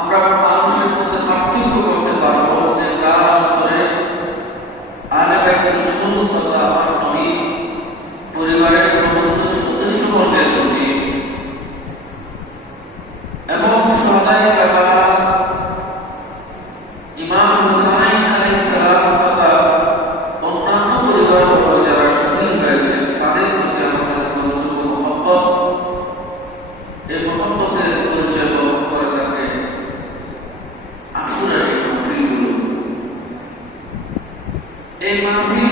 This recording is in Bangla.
আমরা মানুষের মধ্যে পার্থক্য করতে পারবো যে কার অন্তরে আহলে বাইতের সুন্নাত তথা আমার নবী পরিবারের প্রবৃত্ত সদস্যবর্গের প্রতি এবং সদাই কারবালা ইমাম হুসাইন আলাইহিস সালাম তথা অন্যান্য পরিবারবর্গ যারা শহীদ হয়েছে তাদের প্রতি আমাদের কতটুকু মহব্বত, এই মহব্বতের পরিচয় বহন করে থাকে আশুরার এই মাহফিলগুলো। এই মাহফিল